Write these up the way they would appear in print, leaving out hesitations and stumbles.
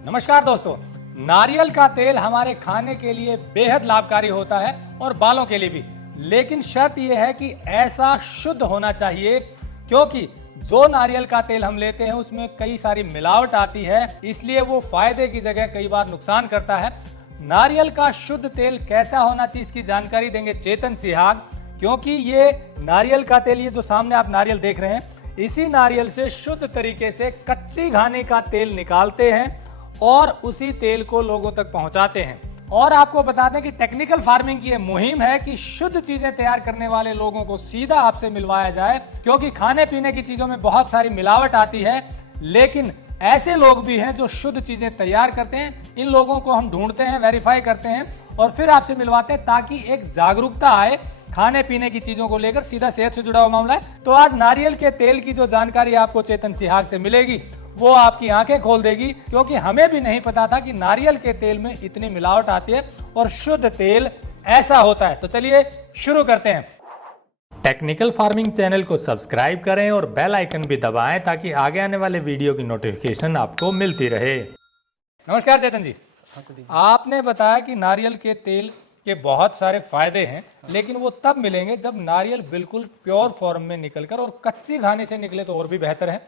नमस्कार दोस्तों। नारियल का तेल हमारे खाने के लिए बेहद लाभकारी होता है और बालों के लिए भी, लेकिन शर्त यह है कि ऐसा शुद्ध होना चाहिए, क्योंकि जो नारियल का तेल हम लेते हैं उसमें कई सारी मिलावट आती है, इसलिए वो फायदे की जगह कई बार नुकसान करता है। नारियल का शुद्ध तेल कैसा होना चाहिए इसकी जानकारी देंगे चेतन सिहाग, क्योंकि ये नारियल का तेल, ये जो सामने आप नारियल देख रहे हैं, इसी नारियल से शुद्ध तरीके से कच्ची घानी का तेल निकालते हैं और उसी तेल को लोगों तक पहुंचाते हैं। और आपको बता दें कि टेक्निकल फार्मिंग की यह मुहिम है कि शुद्ध चीजें तैयार करने वाले लोगों को सीधा आपसे मिलवाया जाए, क्योंकि खाने पीने की चीजों में बहुत सारी मिलावट आती है, लेकिन ऐसे लोग भी हैं जो शुद्ध चीजें तैयार करते हैं। इन लोगों को हम ढूंढते हैं, वेरीफाई करते हैं और फिर आपसे मिलवाते हैं, ताकि एक जागरूकता आए खाने पीने की चीजों को लेकर। सीधा सेहत से जुड़ा हुआ मामला है। तो आज नारियल के तेल की जो जानकारी आपको चेतन सिहाग से मिलेगी वो आपकी आंखें खोल देगी, क्योंकि हमें भी नहीं पता था कि नारियल के तेल में इतनी मिलावट आती है और शुद्ध तेल ऐसा होता है। तो चलिए शुरू करते हैं। टेक्निकल फार्मिंग चैनल को सब्सक्राइब करें और बेल आइकन भी दबाएं, ताकि आगे आने वाले वीडियो की नोटिफिकेशन आपको मिलती रहे। नमस्कार चेतन जी। आपने बताया कि नारियल के तेल के बहुत सारे फायदे हैं, लेकिन वो तब मिलेंगे जब नारियल बिल्कुल प्योर फॉर्म में निकलकर और कच्ची घानी से निकले तो और भी बेहतर है,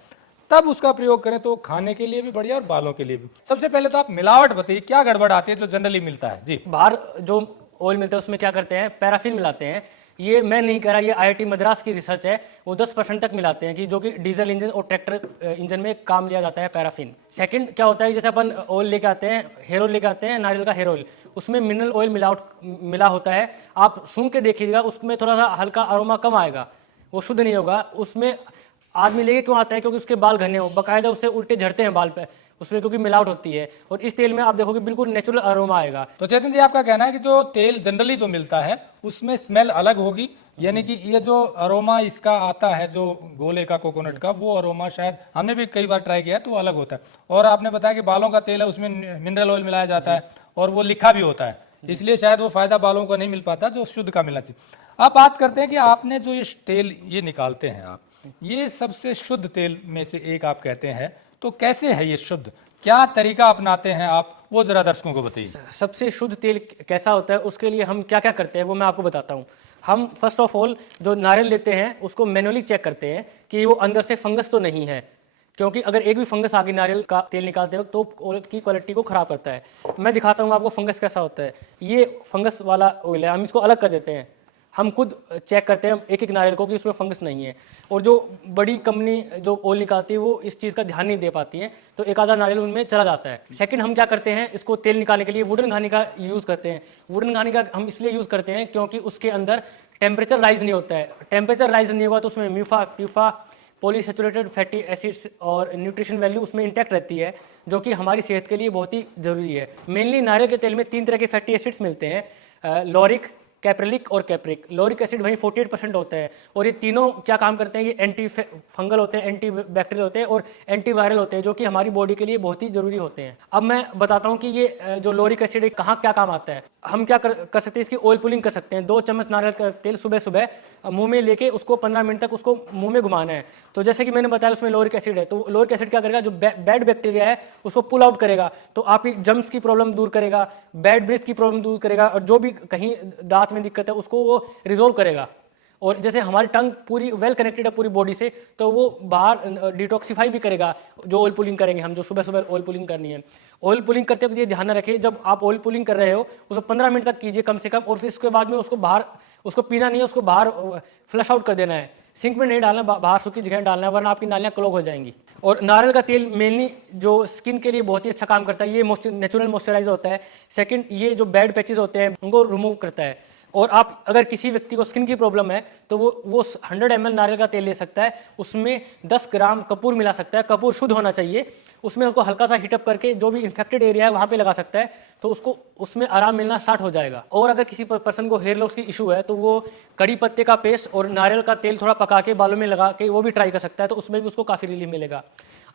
तब उसका प्रयोग करें तो खाने के लिए भी बढ़िया और बालों के लिए भी। सबसे पहले तो आप मिलावट बताइए, क्या गड़बड़ आती है जो जनरली मिलता है? जी, बाहर जो ऑयल मिलता है उसमें क्या करते हैं, पैराफिन मिलाते हैं। ये मैं नहीं कह रहा, ये आईआईटी मद्रास की रिसर्च है। वो 10% तक मिलाते हैं, कि जो कि डीजल इंजन और ट्रैक्टर इंजन में काम लिया जाता है पैराफिन। सेकंड क्या होता है, जैसे अपन ऑयल लेके आते हैं, हेयर ऑयल लेके आते हैं, नारियल का हेयर ऑयल, उसमें मिनरल ऑयल मिला होता है। आप सूंघ के देखिएगा, उसमें थोड़ा सा हल्का अरोमा कम आएगा, वो शुद्ध नहीं होगा। उसमें आदमी लेके क्यों आता है, क्योंकि उसके बाल घने हो, बाकायदा उससे उल्टे झड़ते हैं बाल पे उसमें, क्योंकि मिलावट होती है। और इस तेल में आप देखोगे बिल्कुल नेचुरल अरोमा आएगा। तो चेतन जी, आपका कहना है कि जो तेल जनरली जो मिलता है उसमें स्मेल अलग होगी, यानी कि ये जो अरोमा इसका आता है जो गोले का, कोकोनट का, वो अरोमा शायद हमने भी कई बार ट्राई किया है तो वो अलग होता है। और आपने बताया कि बालों का तेल है, उसमें मिनरल ऑयल मिलाया जाता है और वो लिखा भी होता है, इसलिए शायद वो फायदा बालों को नहीं मिल पाता जो शुद्ध का मिलना चाहिए। अब बात करते हैं कि आपने जो ये तेल ये निकालते हैं आप, ये सबसे शुद्ध तेल में से एक आप कहते हैं, तो कैसे है ये शुद्ध, क्या तरीका अपनाते हैं आप, वो जरा दर्शकों को बताइए। सबसे शुद्ध तेल कैसा होता है, उसके लिए हम क्या क्या करते हैं वो मैं आपको बताता हूँ। हम फर्स्ट ऑफ ऑल जो नारियल लेते हैं उसको मैनुअली चेक करते हैं कि वो अंदर से फंगस तो नहीं है, क्योंकि अगर एक भी फंगस आ गई नारियल का तेल निकालते वक्त तो ऑयल की क्वालिटी को खराब करता है। मैं दिखाता हूँ आपको फंगस कैसा होता है। ये फंगस वाला ऑयल है, हम इसको अलग कर देते हैं। हम खुद चेक करते हैं एक एक नारियल को कि उसमें फंगस नहीं है। और जो बड़ी कंपनी जो ऑयल निकालती है वो इस चीज़ का ध्यान नहीं दे पाती है, तो एक आधा नारियल उनमें चला जाता है। सेकंड, हम क्या करते हैं, इसको तेल निकालने के लिए वुडन घानी का यूज़ करते हैं। वुडन घानी का हम इसलिए यूज़ करते हैं क्योंकि उसके अंदर टेम्परेचर राइज नहीं होता है। टेम्परेचर राइज नहीं होगा तो उसमें म्यूफा, प्यूफा, पॉलीसेचुरेटेड फैटी एसिड्स और न्यूट्रिशन वैल्यू उसमें इंटैक्ट रहती है, जो कि हमारी सेहत के लिए बहुत ही ज़रूरी है। मेनली नारियल के तेल में 3 तरह के फैटी एसिड्स मिलते हैं, लॉरिक, कैप्रिलिक और कैप्रिक। लॉरिक एसिड वहीं 48% होता है। और ये तीनों क्या काम करते हैं, ये एंटी फंगल होते हैं, एंटी बैक्टीरियल होते हैं और एंटी वायरल होते हैं, जो कि हमारी बॉडी के लिए बहुत ही जरूरी होते हैं। अब मैं बताता हूँ कि ये जो लॉरिक एसिड है कहाँ क्या काम आता है। हम क्या कर सकते हैं, इसकी ऑयल पुलिंग कर सकते हैं। 2 चम्मच नारियल का तेल सुबह सुबह मुंह में लेके उसको 15 मिनट तक उसको मुंह में घुमाना है। तो जैसे कि मैंने बताया उसमें लॉरिक एसिड है, तो लॉरिक एसिड क्या करेगा, जो बैड बैक्टीरिया है उसको पुल आउट करेगा, तो आपकी जम्स की प्रॉब्लम दूर करेगा, बैड ब्रीथ की प्रॉब्लम दूर करेगा, और जो भी कहीं दांत में दिक्कत है उसको वो रिजोल्व करेगा। और जैसे हमारी टंग पूरी वेल कनेक्टेड है पूरी बॉडी से, तो वो बाहर डिटॉक्सीफाई भी करेगा। जो ऑयल पुलिंग करेंगे हम, जो सुबह सुबह ऑयल पुलिंग करनी है, ऑयल पुलिंग करते वक्त ये ध्यान रखें, जब आप ऑयल पुलिंग कर रहे हो उसको 15 मिनट तक कीजिए कम से कम। और फिर उसके बाद में उसको बाहर, उसको पीना नहीं है, उसको बाहर फ्लश आउट कर देना है। सिंक में नहीं डालना, बाहर सूखी जगह डालना है, वरना आपकी नालियाँ क्लॉग हो जाएंगी। और नारियल का तेल मेनली जो स्किन के लिए बहुत ही अच्छा काम करता है, ये नेचुरल मॉइस्चराइजर होता है। सेकंड, ये जो बैड पैचेस होते हैं उनको रिमूव करता है। और आप अगर किसी व्यक्ति को स्किन की प्रॉब्लम है तो वो 100 ml नारियल का तेल ले सकता है, उसमें 10 ग्राम कपूर मिला सकता है। कपूर शुद्ध होना चाहिए, उसमें उसको हल्का सा हीटअप करके जो भी इन्फेक्टेड एरिया है वहाँ पे लगा सकता है, तो उसको उसमें आराम मिलना स्टार्ट हो जाएगा। और अगर किसी पर्सन को हेयर लॉस की इशू है तो वो कड़ी पत्ते का पेस्ट और नारियल का तेल थोड़ा पका के बालों में लगा के वो भी ट्राई कर सकता है, तो उसमें भी उसको काफ़ी रिलीफ मिलेगा।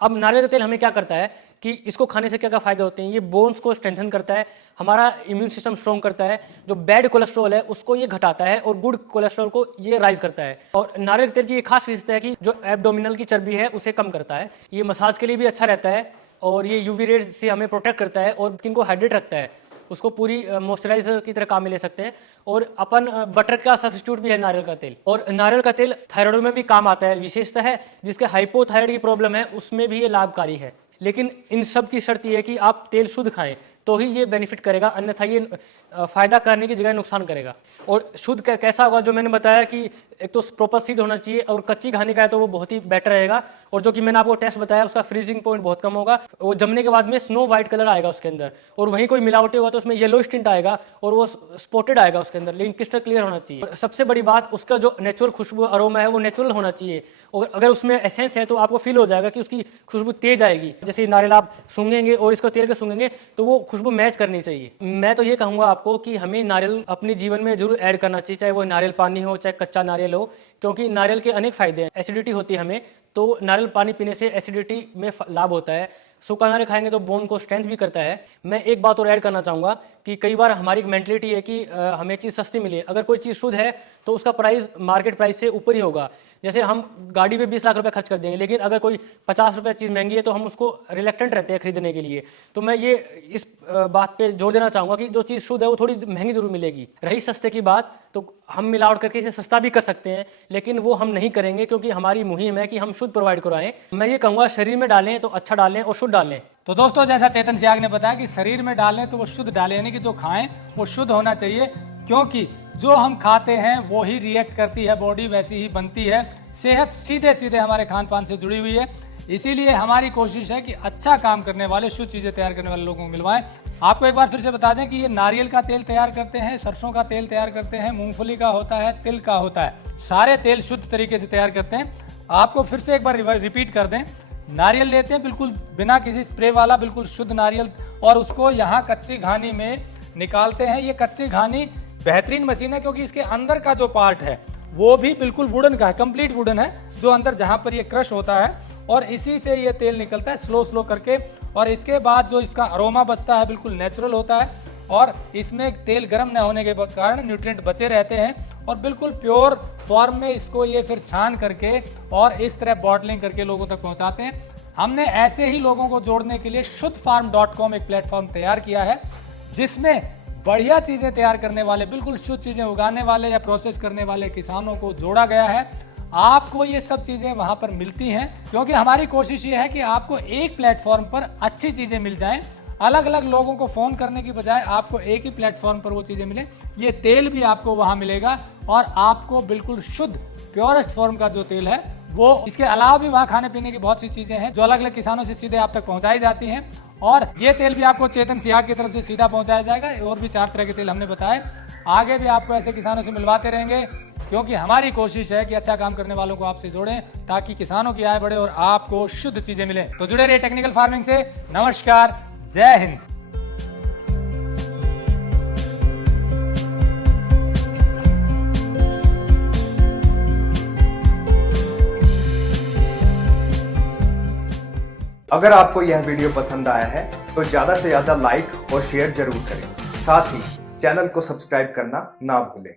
अब नारियल का तेल हमें क्या करता है कि इसको खाने से क्या क्या फायदे होते हैं, ये बोन्स को स्ट्रेंथन करता है, हमारा इम्यून सिस्टम स्ट्रॉन्ग करता है, जो बैड कोलेस्ट्रॉल है उसको ये घटाता है और गुड कोलेस्ट्रॉल को ये राइज करता है। और नारियल तेल की एक खास विशेषता है कि जो एब्डोमिनल की चर्बी है उसे कम करता है, ये मसाज के लिए भी अच्छा रहता है, और ये यूवी रेज से हमें प्रोटेक्ट करता है और स्किन को हाइड्रेट रखता है, उसको पूरी मॉइस्चराइजर की तरह काम में ले सकते हैं। और अपन बटर का सब्स्टिट्यूट भी है नारियल का तेल, और नारियल का तेल थायराइड में भी काम आता है। विशेषता है जिसके हाइपोथायराइड की प्रॉब्लम है उसमें भी ये लाभकारी है। लेकिन इन सब की शर्त ये है कि आप तेल शुद्ध खाएं तो ही ये बेनिफिट करेगा, अन्यथा ये फायदा करने की जगह नुकसान करेगा। और शुद्ध कैसा होगा, जो मैंने बताया कि एक तो प्रॉपर सीड होना चाहिए, और कच्ची खाने का है तो वो बहुत ही बेटर रहेगा। और जो कि मैंने आपको टेस्ट बताया उसका फ्रीजिंग पॉइंट बहुत कम होगा, वो जमने के बाद में स्नो वाइट कलर आएगा उसके अंदर, और वहीं कोई मिलावटी होगा तो उसमें येलो टिंट आएगा और वो स्पॉटेड आएगा उसके अंदर, लेकिन क्रिस्टल क्लियर होना चाहिए। और सबसे बड़ी बात, उसका जो नेचुरल खुशबू अरोमा है वो नेचुरल होना चाहिए। और अगर उसमें एसेंस है तो आपको फील हो जाएगा कि उसकी खुशबू तेज आएगी। जैसे नारियल आप सूंघेंगे और इसको तेल के सूंघेंगे तो वो खुशबू मैच करनी चाहिए। मैं तो ये कहूँगा आपको कि हमें नारियल अपने जीवन में जरूर ऐड करना चाहिए, चाहे वो नारियल पानी हो चाहे कच्चा नारियल हो, क्योंकि नारियल के अनेक फायदे हैं। एसिडिटी होती है हमें, तो नारियल पानी पीने से एसिडिटी में लाभ होता है। सूखा नारियल खाएंगे तो बोन को स्ट्रेंथ भी करता है। मैं एक बात और ऐड करना चाहूँगा कि कई बार हमारी एक मेंटलिटी है कि हमें चीज़ सस्ती मिले। अगर कोई चीज़ शुद्ध है तो उसका प्राइस मार्केट प्राइस से ऊपर ही होगा। जैसे हम गाड़ी पे 20 लाख रुपए खर्च कर देंगे, लेकिन अगर कोई 50 रुपये चीज़ महंगी है तो हम उसको रिलेक्टेंट रहते हैं खरीदने के लिए। तो मैं ये इस बात पे जोर देना चाहूँगा कि जो चीज़ शुद्ध है वो थोड़ी महंगी जरूर मिलेगी। रही सस्ते की बात, तो हम मिलावट करके इसे सस्ता भी कर सकते हैं, लेकिन वो हम नहीं करेंगे क्योंकि हमारी मुहिम है कि हम शुद्ध प्रोवाइड करवाएं। मैं ये कहूँगा शरीर में डालें तो अच्छा डालें और शुद्ध डालें। तो दोस्तों, जैसा चेतन सियाग ने बताया कि शरीर में डालें तो वो शुद्ध डालें, यानी कि जो खाएं वो शुद्ध होना चाहिए, क्योंकि जो हम खाते हैं वो ही रिएक्ट करती है बॉडी, वैसी ही बनती है। सेहत सीधे सीधे हमारे खान पान से जुड़ी हुई है। इसीलिए हमारी कोशिश है कि अच्छा काम करने वाले, शुद्ध चीज़ें तैयार करने वाले लोगों को मिलवाएं। आपको एक बार फिर से बता दें कि ये नारियल का तेल तैयार करते हैं, सरसों का तेल तैयार करते हैं, मूंगफली का होता है, तिल का होता है, सारे तेल शुद्ध तरीके से तैयार करते हैं। आपको फिर से एक बार रिपीट कर दें, नारियल लेते हैं बिल्कुल बिना किसी स्प्रे वाला, बिल्कुल शुद्ध नारियल, और उसको यहाँ कच्ची घानी में निकालते हैं। ये कच्ची घानी बेहतरीन मशीन है क्योंकि इसके अंदर का जो पार्ट है वो भी बिल्कुल वुडन का है, कंप्लीट वुडन है, जो अंदर जहाँ पर ये क्रश होता है, और इसी से ये तेल निकलता है स्लो स्लो करके। और इसके बाद जो इसका अरोमा बचता है बिल्कुल नेचुरल होता है, और इसमें तेल गर्म न होने के कारण न्यूट्रिएंट बचे रहते हैं, और बिल्कुल प्योर फॉर्म में इसको ये फिर छान करके और इस तरह बॉटलिंग करके लोगों तक पहुंचाते हैं। हमने ऐसे ही लोगों को जोड़ने के लिए शुद्धफार्म.com एक प्लेटफॉर्म तैयार किया है, जिसमें बढ़िया चीजें तैयार करने वाले, बिल्कुल शुद्ध चीजें उगाने वाले या प्रोसेस करने वाले किसानों को जोड़ा गया है। आपको ये सब चीजें वहां पर मिलती हैं, क्योंकि हमारी कोशिश ये है कि आपको एक प्लेटफॉर्म पर अच्छी चीजें मिल जाएं। अलग अलग लोगों को फोन करने की बजाय आपको एक ही प्लेटफॉर्म पर वो चीजें मिले। ये तेल भी आपको वहां मिलेगा, और आपको बिल्कुल शुद्ध प्योरेस्ट फॉर्म का जो तेल है वो, इसके अलावा भी वहाँ खाने पीने की बहुत सी चीजें हैं जो अलग अलग किसानों से सीधे आप तक पहुंचाई जाती हैं। और ये तेल भी आपको चेतन सियाग की तरफ से सीधा पहुंचाया जाएगा। और भी 4 तरह के तेल हमने बताए, आगे भी आपको ऐसे किसानों से मिलवाते रहेंगे, क्योंकि हमारी कोशिश है कि अच्छा काम करने वालों को आपसे जोड़ें, ताकि किसानों की आय बढ़े और आपको शुद्ध चीजें मिलें। तो जुड़े रहिए टेक्निकल फार्मिंग से। नमस्कार, जय हिंद। अगर आपको यह वीडियो पसंद आया है तो ज्यादा से ज्यादा लाइक और शेयर जरूर करें। साथ ही चैनल को सब्सक्राइब करना ना भूलें।